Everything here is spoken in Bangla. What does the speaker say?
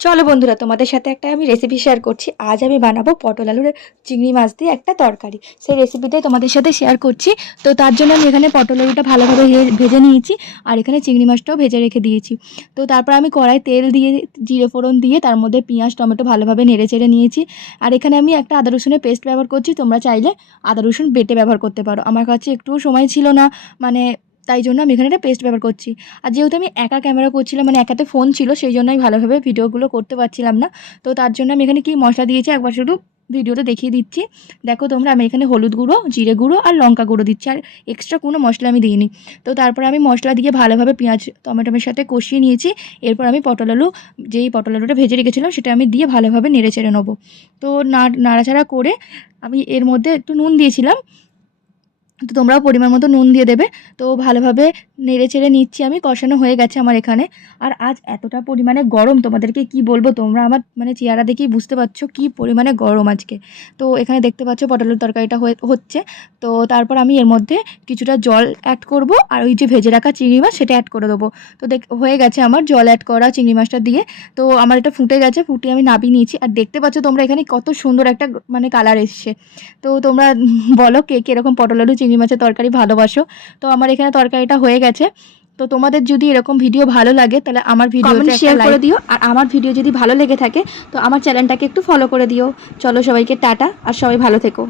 চলো বন্ধুরা, তোমাদের সাথে একটা আমি রেসিপি শেয়ার করছি। আজ আমি বানাবো পটল আলুর চিংড়ি মাছ দিয়ে একটা তরকারি। সেই রেসিপিটাই তোমাদের সাথে শেয়ার করছি। তো তার জন্য আমি এখানে পটল আলুটা ভালোভাবে ভেজে নিয়েছি, আর এখানে চিংড়ি মাছটাও ভেজে রেখে দিয়েছি। তো তারপর আমি কড়াই তেল দিয়ে জিরে ফোড়ন দিয়ে তার মধ্যে পেঁয়াজ টমেটো ভালোভাবে নেড়ে চেড়ে নিয়েছি। আর এখানে আমি একটা আদা রসুনের পেস্ট ব্যবহার করছি, তোমরা চাইলে আদা রসুন বেটে ব্যবহার করতে পারো। আমার কাছে একটুও সময় ছিল না, মানে তাই জন্য আমি এখানে একটা পেস্ট ব্যবহার করছি। আর যেহেতু আমি একা ক্যামেরা করছিলাম, মানে একাতে ফোন ছিল, সেই জন্য আমি ভালোভাবে ভিডিওগুলো করতে পারছিলাম না। তো তার জন্য আমি এখানে কি মশলা দিয়েছি একবার শুধু ভিডিওতে দেখিয়ে দিচ্ছি। দেখো তোমরা, আমি এখানে হলুদ গুঁড়ো, জিরে গুঁড়ো আর লঙ্কা গুঁড়ো দিচ্ছি, আর এক্সট্রা কোনো মশলা আমি দিইনি। তো তারপর আমি মশলা দিয়ে ভালোভাবে পেঁয়াজ টমেটোর সাথে কষিয়ে নিয়েছি। এরপর আমি পটল আলুটা ভেজে রেখেছিলাম সেটা আমি দিয়ে ভালোভাবে নেড়ে চেড়ে নেবো। তো নাড়াচাড়া করে আমি এর মধ্যে একটু নুন দিয়েছিলাম, তো তোমরাও পরিমাণ মতো নুন দিয়ে দেবে। তো ভালোভাবে নেড়ে চেড়ে নিচ্ছি, আমি কষানো হয়ে গেছে আমার এখানে। আর আজ এতটা পরিমাণে গরম, তোমাদেরকে কি বলবো, তোমরা আমার মানে চেহারা দেখেই বুঝতে পারছো কি পরিমাণে গরম আজকে। তো এখানে দেখতে পাচ্ছ পটলের তরকারিটা হচ্ছে। তো তারপর আমি এর মধ্যে কিছুটা জল অ্যাড করব, আর ওই যে ভেজে রাখা চিংড়ি মাছ সেটা অ্যাড করে দেবো। তো হয়ে গেছে আমার জল অ্যাড করা চিংড়ি মাছটা দিয়ে। তো আমার এটা ফুটে গেছে, ফুটিয়ে আমি নাবিয়ে নিয়েছি। আর দেখতে পাচ্ছ তোমরা এখানে কত সুন্দর একটা মানে কালার এসছে। তো তোমরা বলো কে কে এরকম পটল আলু চিংড়ি মাছের তরকারি ভালোবাসো। তো আমার এখানে তরকারিটা হয়ে গেছে। তো তোমাদের যদি এরকম ভিডিও ভালো লাগে তাহলে আমার ভিডিওতে শেয়ার করে দিও, আর আমার ভিডিও যদি ভালো লেগে থাকে তো আমার চ্যানেলটাকে একটু ফলো করে দিও। চলো সবাইকে টাটা, আর সবাই ভালো থেকো।